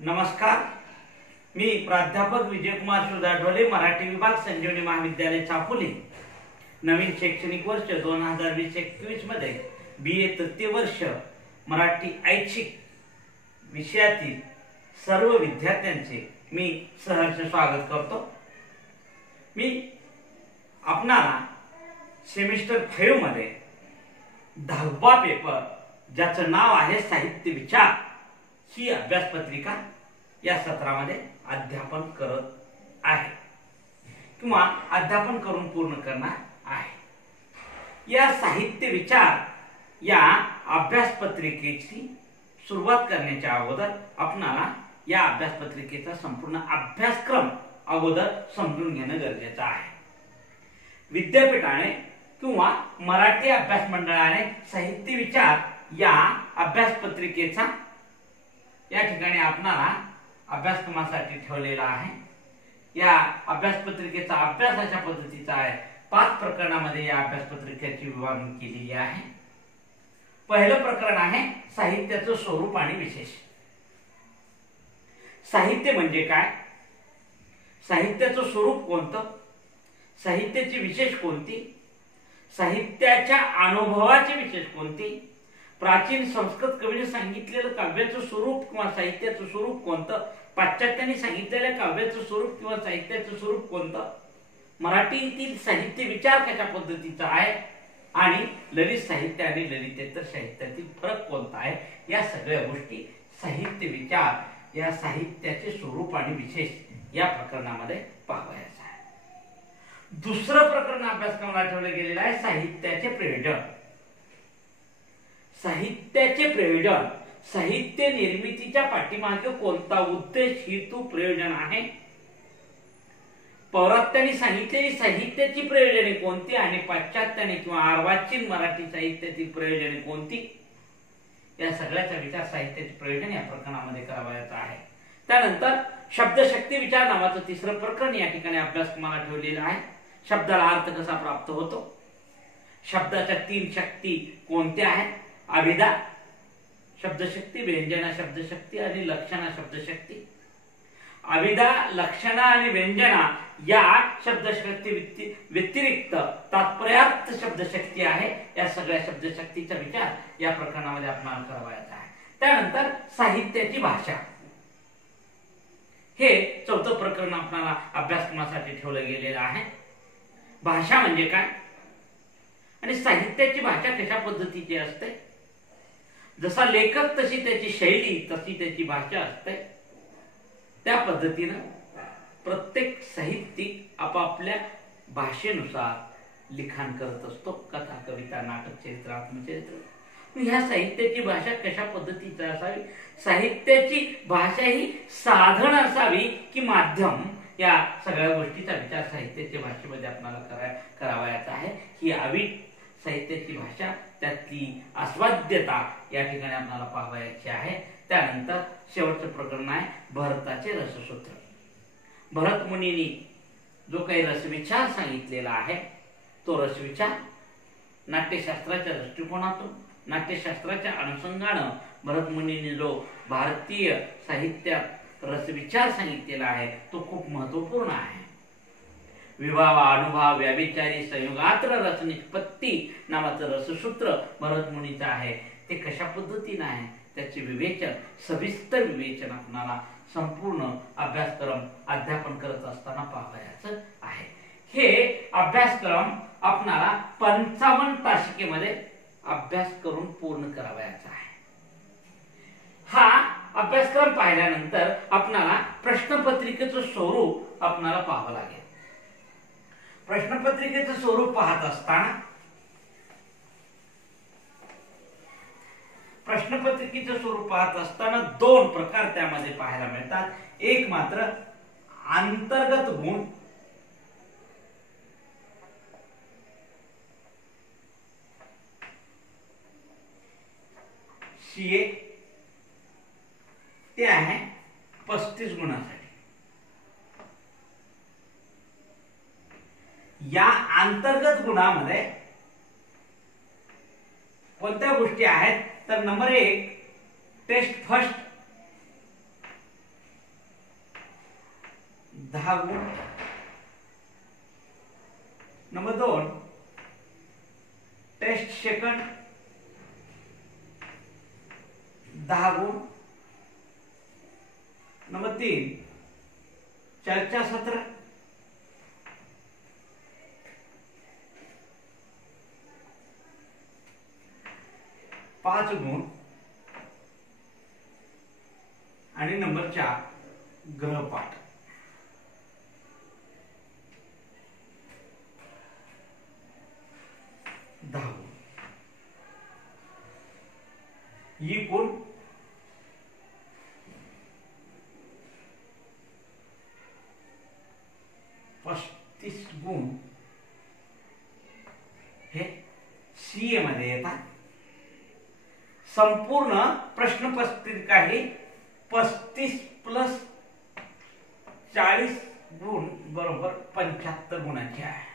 नमस्कार, मी प्राध्यापक विजयकुमार सुधाढोले, मराठी विभाग, संजीवनी महाविद्यालय चापोली। नवीन शैक्षणिक वर्ष 2020-21 मध्ये BA तृतीय वर्ष मराठी ऐच्छिक विषयातील सर्व विद्यार्थ्यांचे मी सहर्ष स्वागत करतो। मी आपणाला सेमिस्टर 5 मध्ये 10वा पेपर ज्याचं नाव आहे साहित्य विचार ही अभ्यासपत्रिका या सत्रामध्ये अध्यापन करत आहे किंवा अध्यापन करून पूर्ण करणार आहे। या साहित्य विचार या अभ्यासपत्रिकेची सुरुवात करण्याच्या अगोदर आपणाला या अभ्यासपत्रिकेचा संपूर्ण अभ्यासक्रम अगोदर समजून घेणं गरजेचं आहे। विद्यापीठाने किंवा मराठी अभ्यास मंडळाने साहित्य विचार या अभ्यासपत्रिकेचा या ठिकाणी आपणाला अभ्यासक्रमासाठी ठेवलेला आहे। या अभ्यासपत्रिकेचा अभ्यास अशा पद्धतीचा आहे। 5 प्रकरणामध्ये या अभ्यासपत्रिकेची विभागणी केलेली आहे। पहिलं प्रकरण आहे साहित्याचं स्वरूप आणि विशेष। साहित्य म्हणजे काय, साहित्याचं स्वरूप कोणतं, साहित्याची विशेष कोणती, साहित्याच्या अनुभवाचे विशेष कोणती, प्राचीन संस्कृत कवीने सांगितलेलं काव्याचं स्वरूप किंवा साहित्याचं स्वरूप कोणतं, पाश्चात्यांनी सांगितलेल्या काव्याचं स्वरूप किंवा साहित्याचं स्वरूप कोणतं, मराठीतील साहित्य विचार कशा पद्धतीचा आहे आणि ललित साहित्य आणि ललितेतर साहित्यातील फरक कोणता आहे, या सगळ्या गोष्टी साहित्य विचार या साहित्याचे स्वरूप आणि विशेष या प्रकरणामध्ये पाहायचं आहे। दुसरं प्रकरण अभ्यासक्रमाला ठेवलं गेलेलं आहे साहित्याचे प्रयोजन। साहित्याचे प्रयोजन, साहित्य निर्मितीच्या पाठीमागे कोणता उद्देश, हेतू, प्रयोजन आहे, पौरात्यांनी सांगितलेली साहित्याची प्रयोजने कोणती आणि पाश्चात्याने किंवा अर्वाचीन मराठी साहित्यातील प्रयोजने कोणती, या सगळ्याचा विचार साहित्याचे प्रयोजन या प्रकरणामध्ये करावयाचा आहे। त्यानंतर शब्दशक्ती विचार नावाचं तिसरं प्रकरण या ठिकाणी अभ्यासक्रमाला ठेवलेलं आहे। शब्दाला अर्थ कसा प्राप्त होतो, शब्दाच्या 3 शक्ती कोणत्या आहेत, अभिधा शब्दशक्ती, व्यंजना शब्दशक्ती आणि लक्षणा शब्दशक्ती। अभिधा, लक्षणा आणि व्यंजना या शब्दशक्ती व्यतिरिक्त तात्पर्यार्थ शब्दशक्ती आहे। या सगळ्या शब्दशक्तीचा विचार या प्रकरणामध्ये आपल्याला करावायचा आहे। त्यानंतर साहित्याची भाषा, हे चौथं प्रकरण आपल्याला अभ्यासक्रमासाठी ठेवलं गेलेलं आहे। भाषा म्हणजे काय आणि साहित्याची भाषा कशा पद्धतीची असते, जसा लेखक तशी त्याची शैली, तशी त्याची भाषा असते, त्या पद्धतीनं प्रत्येक साहित्यिक आपापल्या भाषेनुसार लिखाण करत असतो। कथा, कविता, नाटक, चरित्र, आत्मचरित्र। ह्या साहित्याची भाषा कशा पद्धतीची असावी, साहित्याची भाषा ही साधन असावी की माध्यम, या सगळ्या गोष्टीचा विचार साहित्याच्या भाषेमध्ये आपल्याला करावायचा आहे। ही आवी साहित्याची भाषा, त्यातली आस्वाद्यता या ठिकाणी आपल्याला पाहावयाची आहे। त्यानंतर शेवटचं प्रकरण आहे भरताचे रससूत्र। भरत मुनींनी जो काही रसविचार सांगितलेला आहे, तो रसविचार नाट्यशास्त्राच्या दृष्टिकोनातून, नाट्यशास्त्राच्या अनुषंगाने भरत मुनींनी जो भारतीय साहित्यात रसविचार सांगितलेला आहे, तो खूप महत्वपूर्ण आहे। विवाह, अनुभव, व्याभिचारी, संयोगात्र रस निष्पत्ती नावाचं रससूत्र भरत मुनीचं आहे। ते कशा पद्धतीने आहे त्याचे विवेचन, सविस्तर विवेचन आपणाला संपूर्ण अभ्यासक्रम अध्यापन करत असताना पाहायचं आहे। हे अभ्यासक्रम आपणाला 55 तासिकेमध्ये अभ्यास करून पूर्ण करावयाचा आहे। हा अभ्यासक्रम पाहिल्यानंतर आपणाला प्रश्नपत्रिकेचं स्वरूप आपणाला पाहावं लागेल। प्रश्नपत्रिकेचं स्वरूप पाहत असताना दोन प्रकार त्यामध्ये पाहायला मिळतात। एक मात्र अंतर्गत गुण, CA, ते आहे 35 गुणासाठी। या अंतर्गत गुणामध्ये कोणत्या गोष्टी आहेत तर नंबर 1 टेस्ट फर्स्ट, 10 गुण. नंबर 2 टेस्ट सेकंड 10 गुण. नंबर 3 चर्चा सत्र 5 गुण. आणि नंबर 4 गृहपाठ 10 गुण. ही गुण 35 गुण हे सीए मध्ये येतात. संपूर्ण प्रश्नपत्रिका ही 35 प्लस 40 गुण बरोबर 75 गुणाची आहे.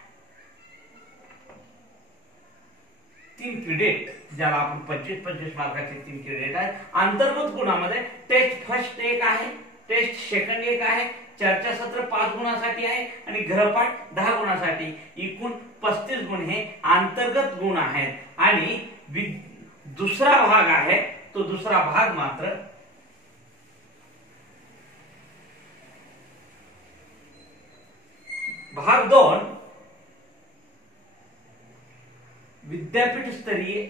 3 क्रेडिट ज्याला आपण 25-25 मार्काचे 3 क्रेडिट आहेत. अंतर्गत गुणामध्ये टेस्ट फर्स्ट एक आहे, टेस्ट सेकंड एक आहे, चर्चा सत्र 5 गुणासाठी आहे आणि गृहपाठ 10 गुणासाठी. एकूण 35 गुण हे अंतर्गत गुण आहेत. आणि दुसरा भाग आहे तो दुसरा भाग मात्र भाग 2 विद्यापीठ स्तरीय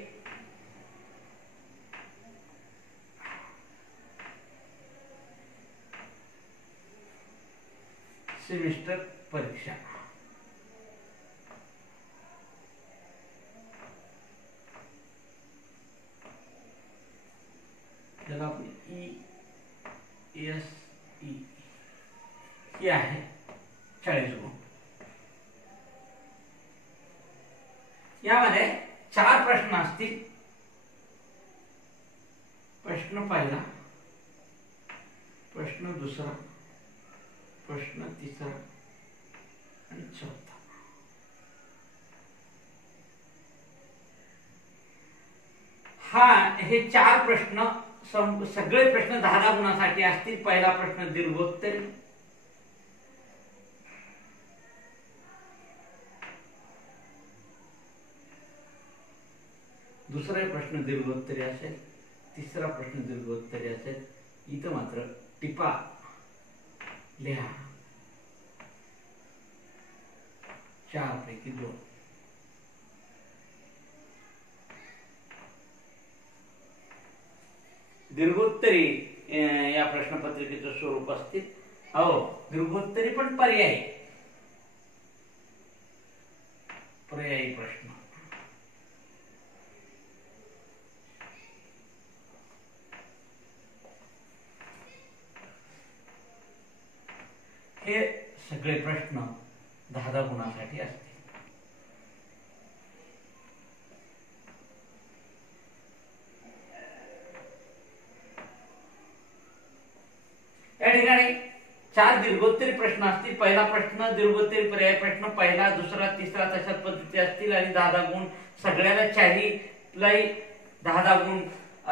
सेमिस्टर परीक्षा. ज्याला आपण ESE ही आहे 40 गुण. यामध्ये 4 प्रश्न असतील. प्रश्न पहिला, प्रश्न दुसरा, प्रश्न तिसरा आणि चौथा. हे 4 प्रश्न सगळे प्रश्न 10 गुणासाठी असतील. पहिला प्रश्न दीर्घोत्तरी, दुसरा प्रश्न दीर्घोत्तरी असेल, तिसरा प्रश्न दीर्घोत्तरी असेल. इथं मात्र टिपा लिहा 4 पैकी 2. दीर्घोत्तरी या प्रश्नपत्रिकेचं स्वरूप असतील. दीर्घोत्तरी पण पर्यायी प्रश्न. हे सगळे प्रश्न 10 गुणासाठी असतील. या ठिकाणी 4 दीर्घोत्तरी प्रश्न असतील. पहिला प्रश्न दीर्घोत्तरी पर्याय प्रश्न पहिला, दुसरा, तिसरा तशाच पद्धती असतील आणि 10 गुण. सगळ्याला 10 गुण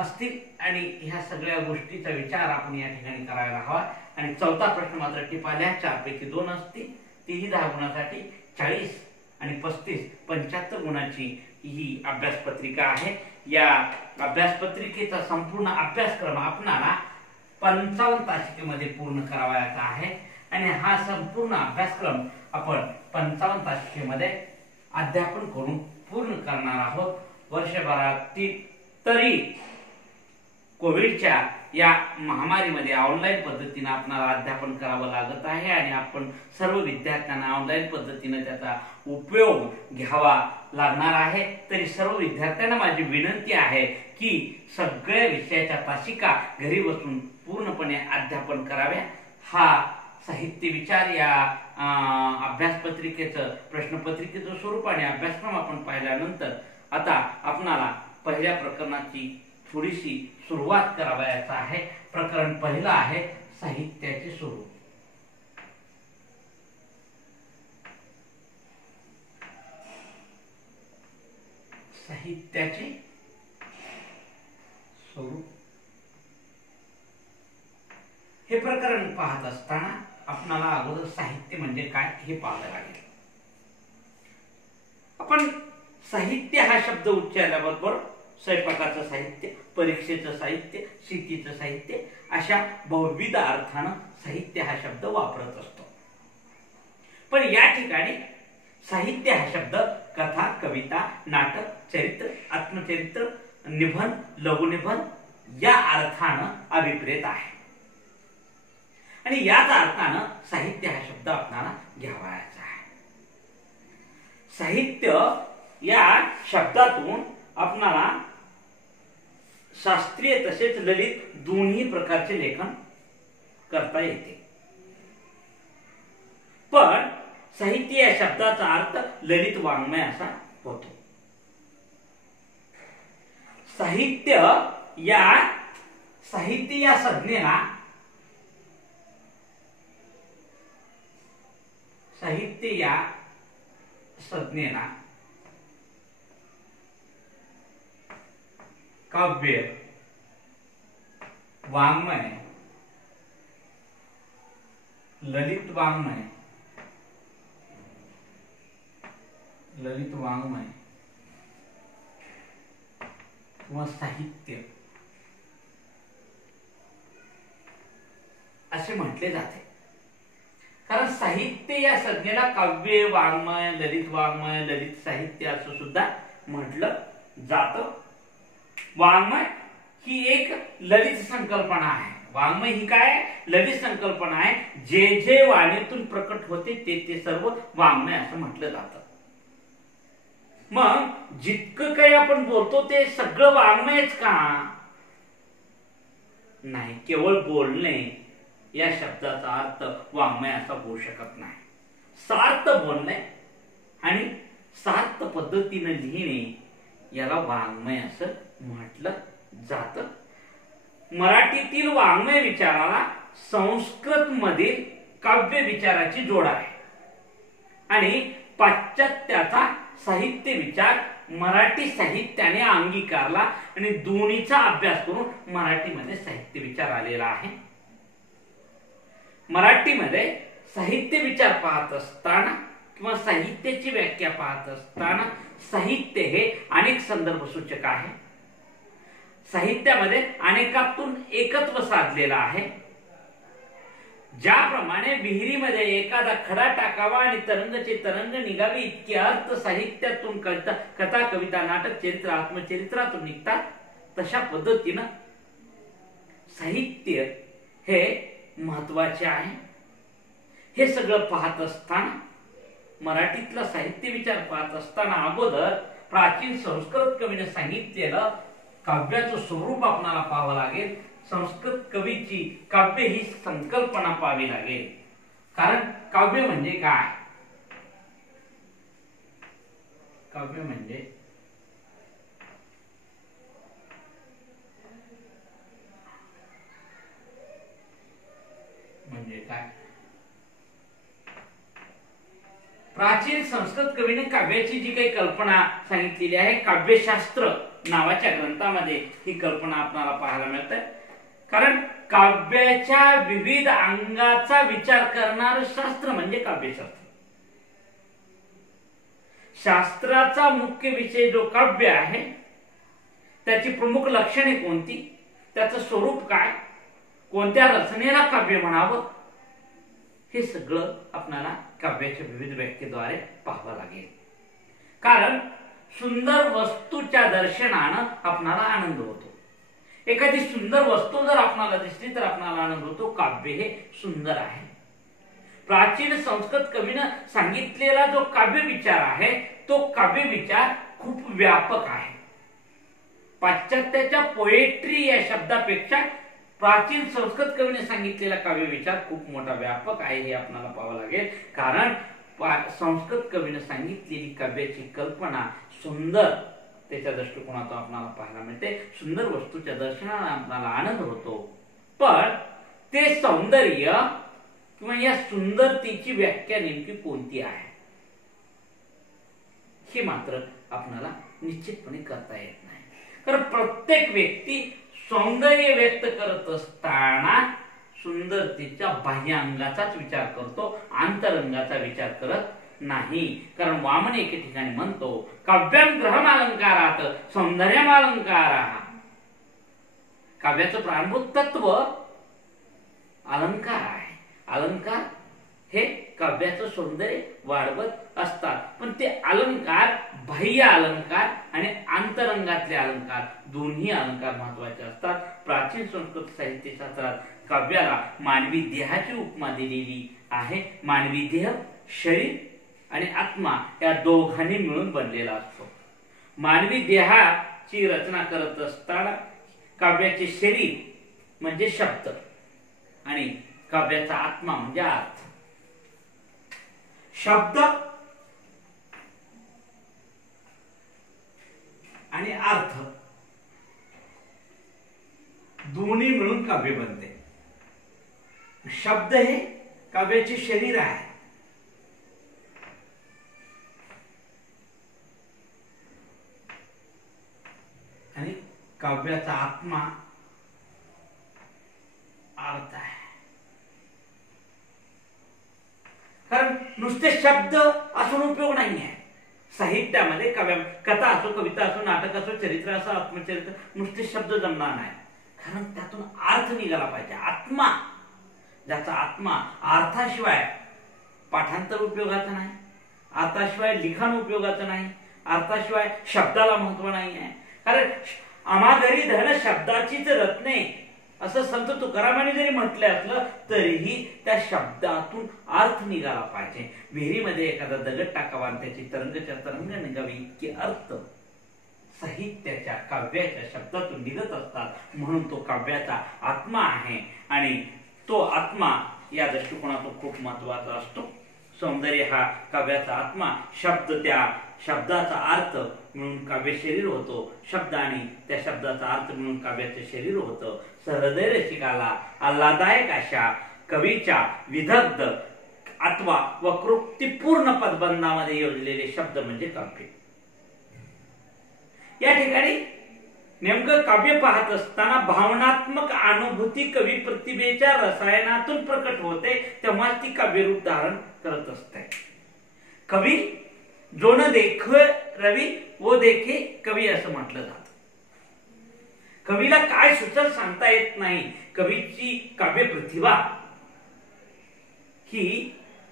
असतील. आणि ह्या सगळ्या गोष्टीचा विचार आपण या ठिकाणी करायला हवा. आणि चौथा प्रश्न मात्र टिपाल्या 4 पैकी 2 असतील. तीही 10 गुणासाठी. 40 आणि 35 75 गुणाची ही अभ्यासपत्रिका आहे. या अभ्यासपत्रिकेचा संपूर्ण अभ्यासक्रम आपणाला 55 तासिकेमध्ये पूर्ण करावयाचा आहे. आणि हा संपूर्ण अभ्यासक्रम आपण 55 तासिकेमध्ये अध्यापन करून पूर्ण करणार आहोत वर्षभरात. तरी कोविडच्या या महामारीमध्ये ऑनलाईन पद्धतीने आपल्याला अध्यापन करावं लागत आहे. आणि आपण सर्व विद्यार्थ्यांना ऑनलाईन पद्धतीने त्याचा उपयोग घ्यावा लागणार आहे. तरी सर्व विद्यार्थ्यांना माझी विनंती आहे की सगळ्या विषयाच्या तासिका घरी बसून पूर्णपणे अध्यापन कराव्या. हा साहित्य विचार या अभ्यासपत्रिकेचं प्रश्नपत्रिकेचं स्वरूप आणि अभ्यासक्रम आपण पाहिल्यानंतर आता आपणाला पहिल्या प्रकरणाची थोडीशी सुरुवात करावयाचा आहे. प्रकरण पहिलं आहे साहित्याचे स्वरूप. साहित्याचे स्वरूप हे प्रकरण पाहत असताना आपणाला अगोदर साहित्य म्हणजे काय हे पाहावं लागेल. आपण साहित्य हा शब्द उच्चारल्याबरोबर स्वयंपाकाचं साहित्य, परीक्षेचं साहित्य, शेतीचं साहित्य अशा बहुविध अर्थानं साहित्य हा शब्द वापरत असतो. पण या ठिकाणी साहित्य हा शब्द कथा, कविता, नाटक, चरित्र, आत्मचरित्र, निबंध, लघुनिबंध या अर्थानं अभिप्रेत आहे. आणि याच अर्थानं साहित्य हा शब्द आपल्याला घ्यावायचा आहे. साहित्य या शब्दातून आपणाला शास्त्रीय तसेच ललित दोन्ही प्रकारचे लेखन करता येते. पण साहित्य या शब्दाचा अर्थ ललित वाङ्मय असा होतो. साहित्य या संज्ञेला काव्य, वाङ्मय, ललित वाङ्मय किंवा साहित्य असे म्हटले जाते. कारण साहित्य या संज्ञेला काव्य, वाङ्मय, ललित वाङ्मय, ललित साहित्य असं सुद्धा म्हटलं जातं. वाङ्मय ही एक ललित संकल्पना आहे. वाङ्मय ही काय ललित संकल्पना आहे. जे जे वाणीतून प्रकट होते ते सर्व वाङ्मय असं म्हटलं जातं. मग जितकं काही आपण बोलतो ते सगळं वाङ्मयच का? नाही, केवळ बोलणे या शब्दाचा अर्थ वाङ्मय असा होऊ शकत नाही. सार्थ बोलणे आणि सार्थ पद्धतीने लिहिणे याला वाङ्मय असं म्हटलं जातं. मराठीतील वाङ्मय विचाराला संस्कृत मधील काव्य विचाराची जोड आहे आणि पाश्चात्याचा साहित्य विचार मराठी साहित्याने अंगीकारला आणि दोन्हीचा अभ्यास करून मराठीमध्ये साहित्य विचार आलेला आहे. मराठीमध्ये साहित्य विचार पाहत असताना किंवा साहित्याची व्याख्या पाहत असताना साहित्य हे अनेक संदर्भ सूचक आहे. साहित्यामध्ये अनेकातून एकत्व साधलेलं आहे. ज्याप्रमाणे विहिरीमध्ये एखादा खडा टाकावा आणि तरंगचे तरंग निघावे इतके अर्थ साहित्यातून कथा, कविता, नाटक, चरित्र, आत्मचरित्रातून निघतात, तशा पद्धतीनं साहित्य हे महत्वाचे आहे. हे सगळं पाहत असताना मराठीतला साहित्य विचार पाहत असताना अगोदर प्राचीन संस्कृत कवीने सांगितलेलं काव्याचं स्वरूप आपल्याला पाहावं लागेल. संस्कृत कवीची काव्य ही संकल्पना पाहावी लागेल. कारण काव्य म्हणजे काय? काव्य म्हणजे काय? प्राचीन संस्कृत कवीने काव्याची जी काही कल्पना सांगितलेली आहे, काव्यशास्त्र नावाच्या ग्रंथामध्ये ही कल्पना आपल्याला पाहायला मिळते. कारण काव्याच्या विविध अंगाचा विचार करणारं शास्त्र म्हणजे काव्यशास्त्र. शास्त्राचा मुख्य विषय जो काव्य आहे, त्याची प्रमुख लक्षणे कोणती, त्याचं स्वरूप काय, कोणत्या रचनेला काव्य म्हणावं, हे सगळं आपल्याला काव्याच्या विविध व्याख्येद्वारे पाहावं लागेल. कारण सुंदर वस्तूच्या दर्शनानं आपणाला आनंद होतो. एखादी सुंदर वस्तू जर आपणाला दिसली तर आपणाला आनंद होतो. काव्य हे सुंदर आहे. प्राचीन संस्कृत कवीनं सांगितलेला जो काव्य विचार आहे, तो काव्य विचार खूप व्यापक आहे. पाश्चात्याच्या पोएट्री या शब्दापेक्षा प्राचीन संस्कृत कवीने सांगितलेला काव्य विचार खूप मोठा व्यापक आहे, हे आपल्याला पाहावं लागेल. कारण संस्कृत कवीने सांगितलेली काव्याची कल्पना सुंदर त्याच्या दृष्टिकोनातून आपल्याला पाहायला मिळते. सुंदर वस्तूच्या दर्शनाने आपल्याला आनंद होतो. पण ते सौंदर्य किंवा या सुंदरतेची व्याख्या नेमकी कोणती आहे, हे मात्र आपल्याला निश्चितपणे करता येत नाही. कारण प्रत्येक व्यक्ती सौंदर्य व्यक्त करत असताना सुंदरतेच्या बाह्य अंगाचाच विचार करतो, अंतरंगाचा विचार करत नाही. कारण वामन एके ठिकाणी म्हणतो, काव्यम ग्रहमालंकारात सौंदर्यमालंकारा. काव्याचं प्राणभूत तत्व अलंकार आहे. अलंकार हे काव्याचं सौंदर्य वाढवत असतात. पण ते अलंकार, बाह्य अलंकार आणि अंतरंगातले अलंकार, दोन्ही अलंकार महत्वाचे असतात. प्राचीन संस्कृत साहित्य शास्त्रात काव्याला मानवी देहाची उपमा दिलेली आहे. मानवी देह, शरीर आणि आत्मा या दोघांनी मिळून बनलेला असतो. मानवी देहाची रचना करत असताना काव्याचे शरीर म्हणजे शब्द आणि काव्याचा आत्मा म्हणजे अर्थ. शब्द आणि अर्थ दोन्ही मिळून काव्य बनते. शब्द हे काव्याचे शरीर आहे आणि काव्याचा आत्मा अर्थ आहे. कारण नुसते शब्द असून उपयोग नाही आहे. साहित्यामध्ये कथा असो, कविता असो, नाटक असो, चरित्र असो, आत्मचरित्र, नुसते शब्द जमणार नाही. कारण त्यातून अर्थ निघाला पाहिजे. आत्मा, ज्याचा आत्मा, अर्थाशिवाय पाठांतर उपयोगाचं नाही, अर्थाशिवाय लिखाण उपयोगाचं नाही, अर्थाशिवाय शब्दाला महत्व नाही आहे. कारण आम्हाघरी धन शब्दाचीच रत्ने असं संत तुकारामांनी जरी म्हटलं असलं तरीही त्या शब्दातून अर्थ निघाला पाहिजे. विहिरीमध्ये एखादा दगड टाकावा आणि त्याची तरंगच्या तरंग निघावी इतके अर्थ साहित्याच्या, काव्याच्या शब्दातून निघत असतात. म्हणून तो काव्याचा आत्मा आहे आणि तो आत्मा या दृष्टिकोनातून खूप महत्वाचा असतो. सौंदर्य हा काव्याचा आत्मा, शब्द त्या शब्दाचा अर्थ मिळून काव्य शरीर होतो, शब्द आणि त्या शब्दाचा अर्थ मिळून काव्याचे शरीर होतं. सहृदय रसिकाला आल्हादायक अशा कवीच्या विदग्ध अथवा वक्रोक्तीपूर्ण पदबंधामध्ये योजलेले शब्द म्हणजे काव्य. या ठिकाणी नेमकं काव्य पाहत असताना भावनात्मक अनुभूती कवी प्रतिभेच्या रसायनातून प्रकट होते, तेव्हा ती काव्यरूप धारण करत असते. कवी जो न देख रवी वो देखे कवी असं म्हटलं जातं. कवीला काय सुचत सांगता येत नाही. कवीची काव्य प्रतिभा ही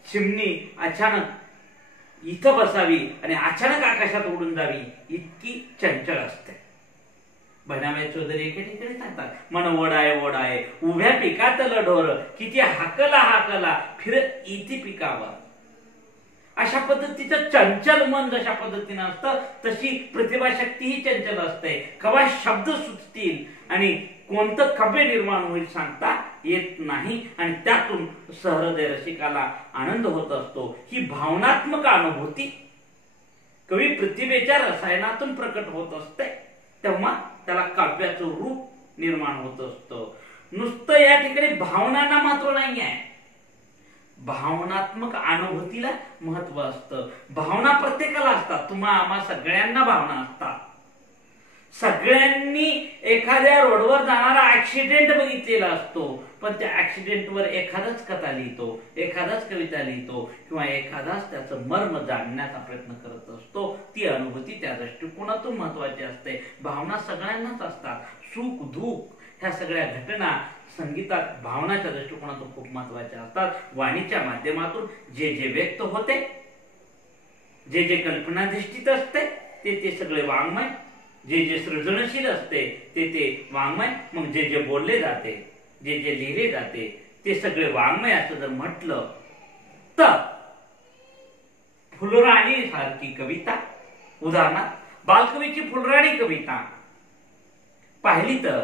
चिमणी अचानक इथं बसावी आणि अचानक आकाशात उडून जावी इतकी चंचल असते. बनावया चौधरी एके ठिकाणी सांगतात, मन ओढाय ओढाय उभ्या पिकातलं ढोर, किती हाकला हाकला फिर इथे पिकावर. अशा पद्धतीचं चंचल मन जशा पद्धतीने असतं तशी प्रतिभाशक्ती ही चंचल असते. कवा शब्द सुचतील आणि कोणतं काव्य निर्माण होईल सांगता येत नाही आणि त्यातून सहृदय रसिकाला आनंद होत असतो. ही भावनात्मक अनुभूती कवी प्रतिभेच्या रसायनातून प्रकट होत असते, तेव्हा त्याला काव्याचं रूप निर्माण होत असतं. नुसतं या ठिकाणी भावनांना महत्व नाही आहे, भावनात्मक अनुभूतीला महत्व असतं. भावना प्रत्येकाला असतात, तुम्हा आम्हा सगळ्यांना भावना असतात. सगळ्यांनी एखाद्या रोडवर जाणारा ऍक्सिडेंट बघितलेला असतो, पण त्या ऍक्सिडेंटवर एखादाच कथा लिहितो, एखादाच कविता लिहितो किंवा एखादाच त्याचं मर्म जाणण्याचा प्रयत्न करत असतो. ती अनुभूती त्या दृष्टिकोनातून महत्वाची असते. भावना सगळ्यांनाच असतात. सुख दुःख ह्या सगळ्या घटना संगीतात भावनाच्या दृष्टिकोनातून खूप महत्वाच्या असतात. वाणीच्या माध्यमातून जे जे व्यक्त होते, जे जे कल्पनाधिष्ठित असते ते सगळे वाङ्मय, जे जे सृजनशील असते ते वाङ्मय. मग जे जे बोलले जाते, जे जे लिहिले जाते ते सगळे वाङ्मय असं जर म्हटलं तर फुलराणी सारखी कविता, उदाहरणार्थ बालकवीची फुलराणी कविता पाहिली तर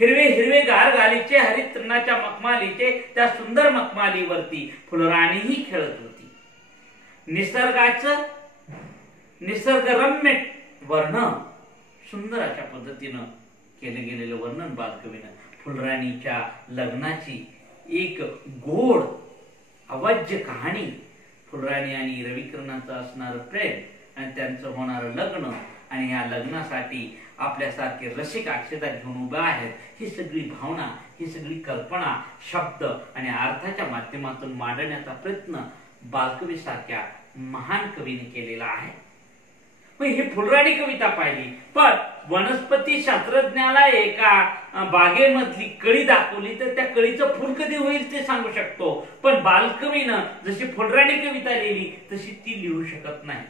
हिरवे हिरवे गार गालीचे हरित तृणाच्या मखमालीचे त्या सुंदर मखमालीवरती फुलराणीही खेळत होती. निसर्गाचं निसर्गरम्य वर्णन सुंदर अशा पद्धतीनं केलं गेलेलं वर्णन बालकवीनं. फुलराणीच्या लग्नाची एक गोड अवाज्य कहाणी, फुलराणी आणि रविकिरणाचं असणारं प्रेम आणि त्यांचं होणारं लग्न आणि या लग्नासाठी आपल्यासारखे रसिक अक्षता घेऊन उभे आहेत, ही सगळी भावना ही सगळी कल्पना शब्द आणि अर्थाच्या माध्यमातून मांडण्याचा प्रयत्न बालकवी सारख्या महान कवीने केलेला आहे. मग ही फुलराणी कविता पाहिली, पण वनस्पती शास्त्रज्ञाला एका बागेमधली कळी दाखवली तर त्या कळीचं फुल कधी होईल ते सांगू शकतो, पण बालकवीनं जशी फुलराणी कविता लिहिली तशी ती लिहू शकत नाही.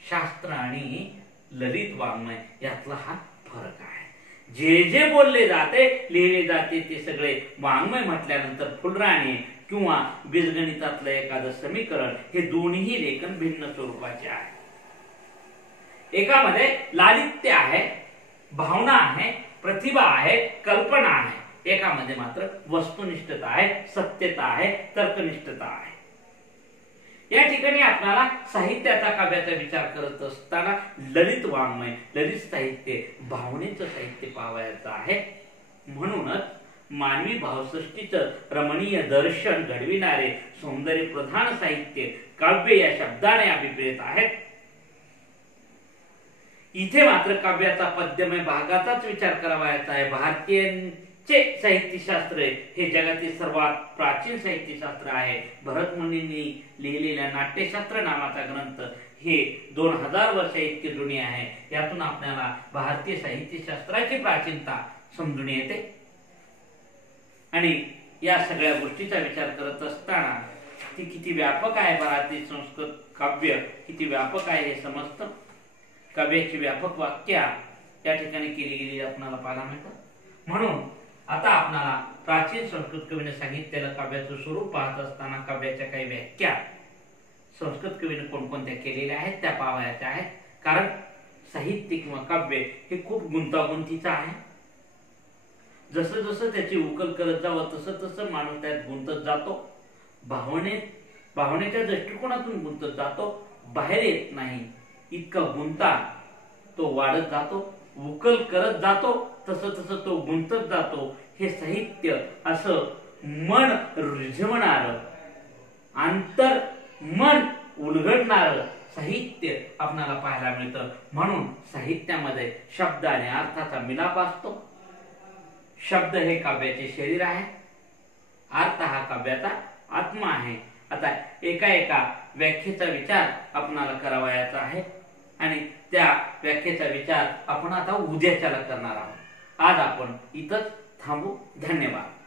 शास्त्र आणि ललित वाङ्मय यातला हा फरक आहे. जे जे बोलले जाते लिहिले जाते ते सगळे वाङ्मय म्हटल्यानंतर फुलराणी किंवा बीजगणितातलं एखादं समीकरण हे दोन्ही लेखन भिन्न स्वरूपाचे आहे. एकामध्ये लालित्य आहे, भावना आहे, प्रतिभा आहे, कल्पना आहे. एकामध्ये मात्र वस्तुनिष्ठता आहे, सत्यता आहे, तर्कनिष्ठता आहे. या ठिकाणी आपल्याला साहित्याचा काव्याचा विचार करत असताना ललित वाङ्मय, ललित साहित्य, भावनेचं साहित्य पाहायचं आहे. म्हणूनच मानवी भावसृष्टीचं रमणीय दर्शन घडविणारे सौंदर्य प्रधान साहित्य काव्य या शब्दाने अभिप्रेत आहेत. इथे मात्र काव्याचा पद्यमय भागाचाच विचार करावायचा आहे. भारतीयांचे साहित्यशास्त्र हे जगातील सर्वात प्राचीन साहित्यशास्त्र आहे. भरत मुनींनी लिहिलेल्या नाट्यशास्त्र नावाचा ग्रंथ हे 2000 वर्ष इतके जुने आहे. यातून आपल्याला भारतीय साहित्यशास्त्राची प्राचीनता समजून येते. आणि या सगळ्या गोष्टीचा विचार करत असताना ती किती व्यापक आहे, भारतीय संस्कृत काव्य किती व्यापक आहे हे समजतं. काव्याची व्यापक व्याख्या या ठिकाणी केली गेलेली आपल्याला पाहायला मिळतं. म्हणून आता आपल्याला प्राचीन संस्कृत कवीने सांगितलेलं काव्याचं स्वरूप पाहत असताना काव्याच्या काही व्याख्या संस्कृत कवीने कोणकोणत्या केलेल्या आहेत त्या पाहायच्या आहेत. कारण साहित्य किंवा काव्य हे खूप गुंतागुंतीचं आहे. जसं जसं त्याची उकल करत जावं तसं तसं माणूस त्यात गुंतत जातो. भावनेच्या दृष्टिकोनातून गुंतत जातो, बाहेर येत नाही. इतका गुंता तो वाढत जातो, उकल करत जातो, तसं तसं तो गुंतत जातो. हे साहित्य असं मन रिझवणार, अंतर मन उलगडणार साहित्य आपल्याला पाहायला मिळतं. म्हणून साहित्यामध्ये शब्द आणि अर्थाचा मिलाप असतो. शब्द हे काव्याचे शरीर आहे, अर्थ हा काव्याचा आत्मा आहे. आता एका व्याख्येचा विचार आपणाला करावयाचा आहे आणि त्या व्याख्येचा विचार आपण आता उद्याच्याला करणार आहोत. आज आपण इथंच थांबू. धन्यवाद.